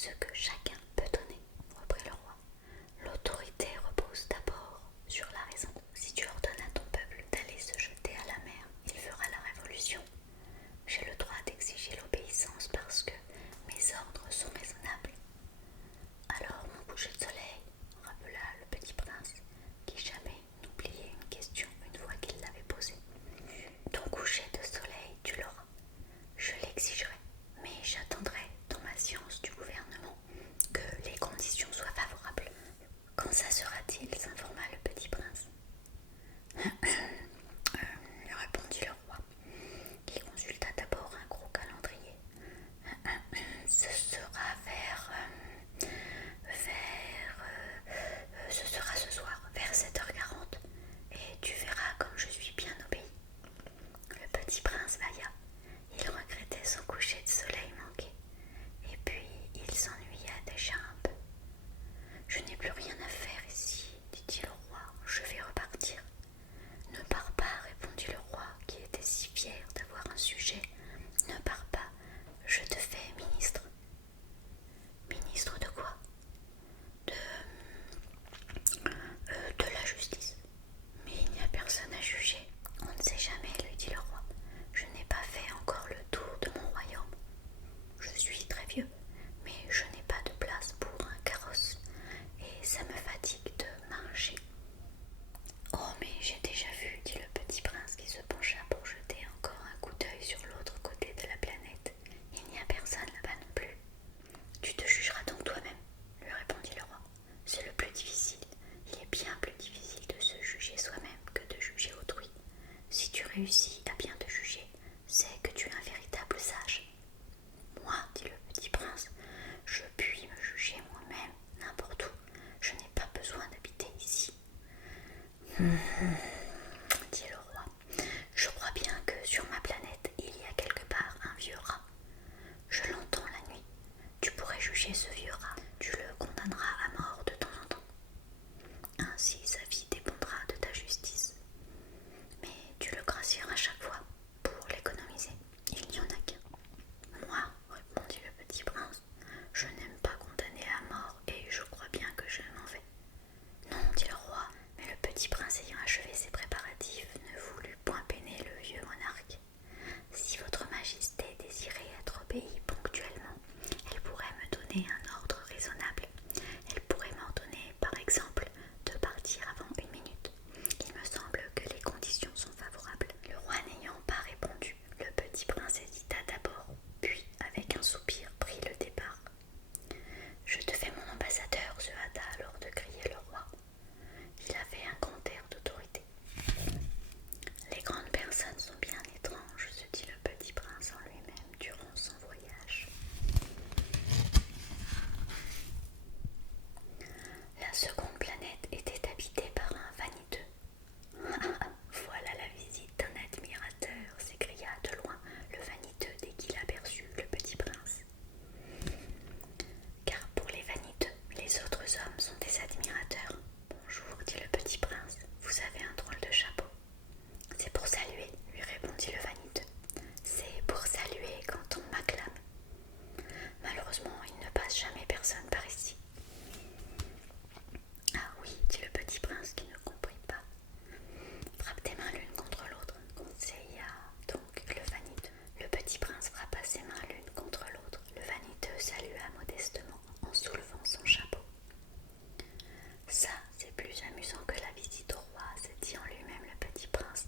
ce que chacun peut donner, reprit le roi. L'autorité repose d'abord sur la raison. Si tu ordonnes à ton peuple d'aller se jeter à la mer, il fera la révolution. J'ai le droit d'exiger l'obéissance parce que mes ordres sont raisonnables. Alors mon coucher de soleil, rappela le petit prince, qui jamais n'oubliait une question une fois qu'il l'avait posée. Ton coucher de soleil, tu l'auras. Je l'exigerai, mais j'attendrai dans ma science du gouvernement que les conditions soient favorables. Quand ça sera-t-il s'informa le petit prince. Lui répondit le roi, qui consulta d'abord un gros calendrier. Ce sera ce sera ce soir, vers 7h40, et tu verras comme je suis bien obéi. Le petit prince vailla. Il regrettait son coucher de soleil manqué, et puis il s'ennuya déjà un peu. Je n'ai plus rien à faire ici, dit-il au roi, je vais repartir. Ne pars pas, répondit le roi, qui était si fier d'avoir un sujet. Ne pars pas, je te fais ministre. Ministre de quoi? De la justice. Mais il n'y a personne à juger. On ne sait jamais, lui dit le roi. Je n'ai pas fait encore le tour de mon royaume. Je suis très vieux, mais je n'ai pas de place pour un carrosse, et ça me fatigue de marcher. Oh, mais j'ai déjà vu, dit le petit prince qui se pencha pour jeter encore un coup d'œil sur l'autre côté de la planète. Il n'y a personne là-bas non plus. Tu te jugeras donc toi-même, lui répondit le roi. C'est le plus difficile. Il est bien plus difficile de se juger soi-même que de juger autrui. Si tu réussis à bien te juger, c'est que tu es un véritable sage. Moi, dit le petit prince, je puis me juger moi-même n'importe où. Je n'ai pas besoin d'habiter ici. Dit le roi, je crois bien que sur ma planète, il y a quelque part un vieux rat. Je l'entends la nuit. Tu pourrais juger ce vieux rat. Tu le condamneras à mort de temps en temps. Ainsi sa vie dépendra de ta justice. Mais tu le gracieras chaque fois pour l'économiser. Il n'y en a qu'un. Moi, répondit le petit prince, je n'aime pas condamner à mort et je crois bien que je m'en vais. Non, dit le roi, mais le petit prince ayant achevé ses préparatifs ne voulut point peiner le vieux monarque. Si votre majesté désirait être obéie ponctuellement, elle pourrait me donner un ordre raisonnable. Elle pourrait m'ordonner, par exemple, de partir avant 1 minute. Il me semble que les conditions sont favorables. Le roi n'ayant pas répondu, le petit prince hésita d'abord, puis, avec un soupir, prit le départ. Je te fais mon ambassadeur, se hâta alors de crier le roi. Il avait un grand air d'autorité. Les grandes personnes sont bien étranges, se dit le petit prince en lui-même durant son voyage. La seconde planète était habitée par un vaniteux. Voilà la visite d'un admirateur, s'écria de loin le vaniteux dès qu'il aperçut le petit prince. Car pour les vaniteux, les autres hommes sont des admirateurs. Bonjour, dit le petit prince, vous avez un drôle de chapeau. C'est pour saluer, lui répondit le vaniteux. C'est pour saluer quand on m'acclame. Malheureusement, il ne passe jamais personne par ici. Ah oui, dit le petit prince qui ne comprit pas. Frappe tes mains l'une contre l'autre, conseilla donc le vaniteux. Le petit prince frappa ses mains l'une contre l'autre. Le vaniteux salua modestement en soulevant son chapeau. Ça, c'est plus amusant que la visite au roi, se dit en lui-même le petit prince,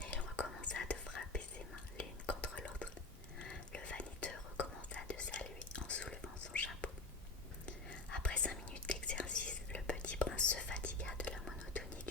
et il recommença de frapper ses mains l'une contre l'autre. Le vaniteux recommença de saluer en soulevant son chapeau. Après 5 minutes d'exercice, le petit prince se fatigua de la monotonie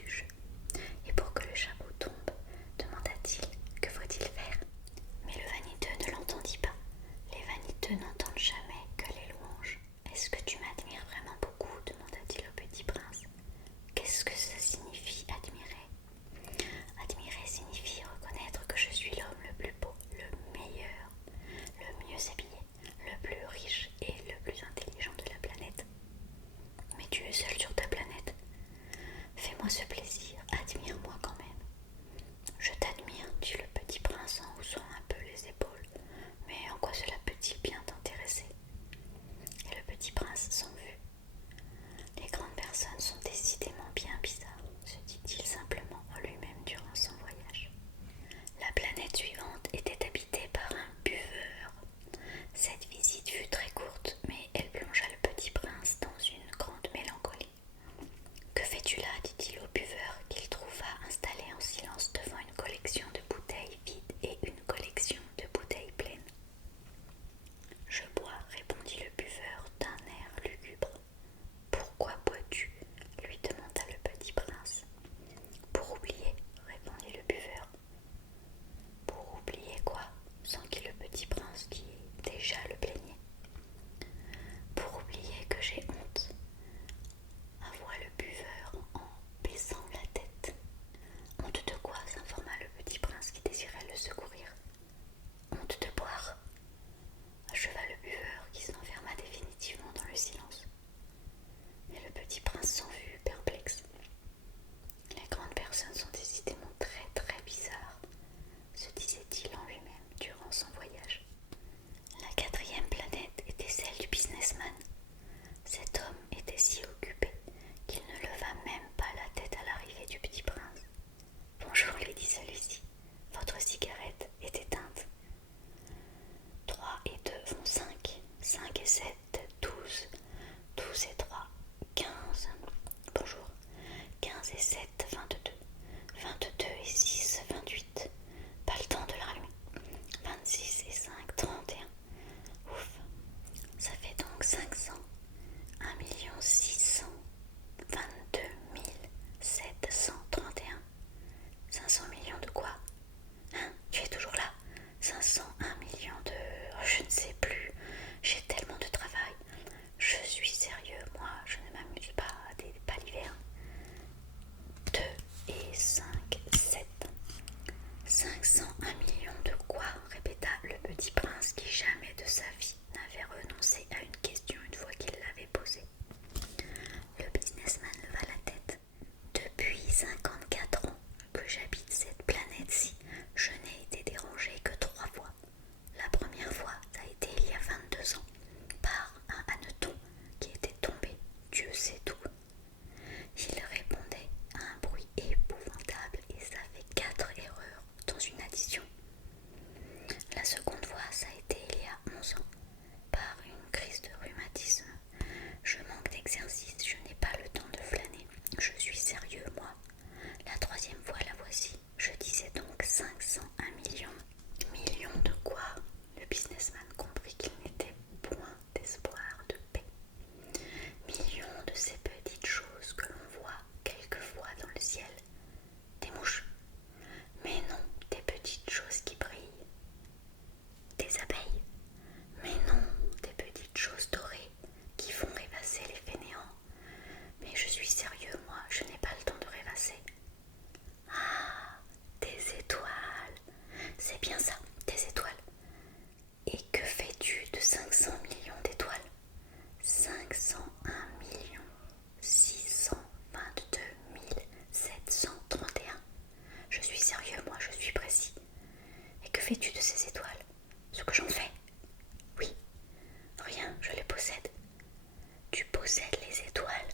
Tu possèdes les étoiles?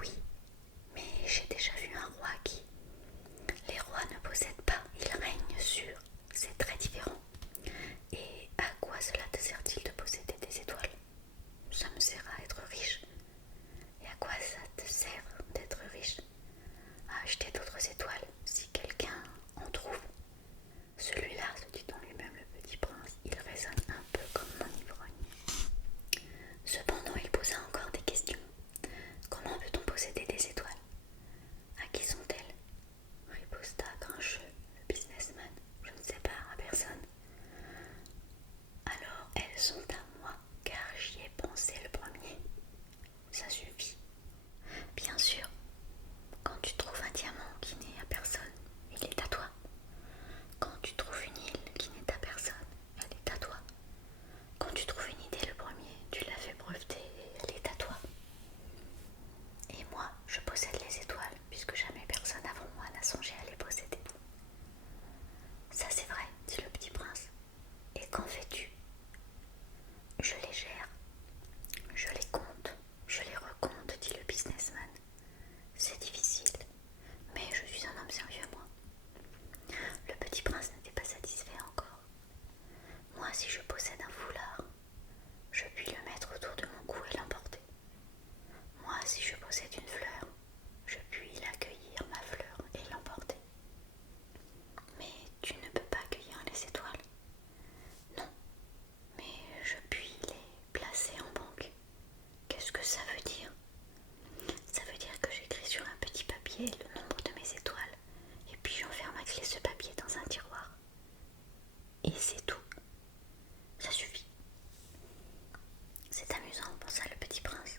Oui, mais j'ai déjà vu un roi qui... Les rois ne possèdent pas, ils règnent sur. C'est très différent. Et à quoi cela te sert-il de posséder des étoiles? Ça me sert à être riche. Et à quoi ça te sert d'être riche? À acheter d'autres étoiles, si quelqu'un en trouve. Celui-là, se dit en lui-même le petit prince, il résonne un peu comme mon ivrogne. Cependant, il posa encore des questions. Comment peut-on posséder des étoiles? À qui sont-elles? Riposta Grincheux, le businessman. Je ne sais pas, à personne. Alors elles sont à moi, car j'y ai pensé le premier. Ça suffit. Bien sûr, quand tu trouves un diamant qui n'est à personne, il est à toi. Quand tu trouves une île qui n'est à personne, elle est à toi. Quand tu trouves une idée le premier, tu l'as fait breveter et elle est à toi. Et moi, je possède les étoiles, puisque jamais personne avant moi n'a songé à les posséder. Ça c'est vrai, dit le petit prince. Et qu'en fais-tu? Je les gère, je les compte, je les recompte, dit le businessman. C'est difficile, mais je suis un homme sérieux, moi. Le petit prince n'était pas satisfait encore. Moi, si je possède un foulard, je puis le mettre autour de mon cou et l'emporter. Moi, si je possède une fleur, je puis l'accueillir, ma fleur, et l'emporter. Mais tu ne peux pas accueillir les étoiles. Non, mais je puis les placer en banque. Qu'est-ce que ça veut dire? Ça veut dire que j'écris sur un petit papier le nombre de mes étoiles, et puis j'enferme à clé ce papier dans un tiroir. Et c'est tout. Ça suffit. C'est amusant, pensa le petit prince.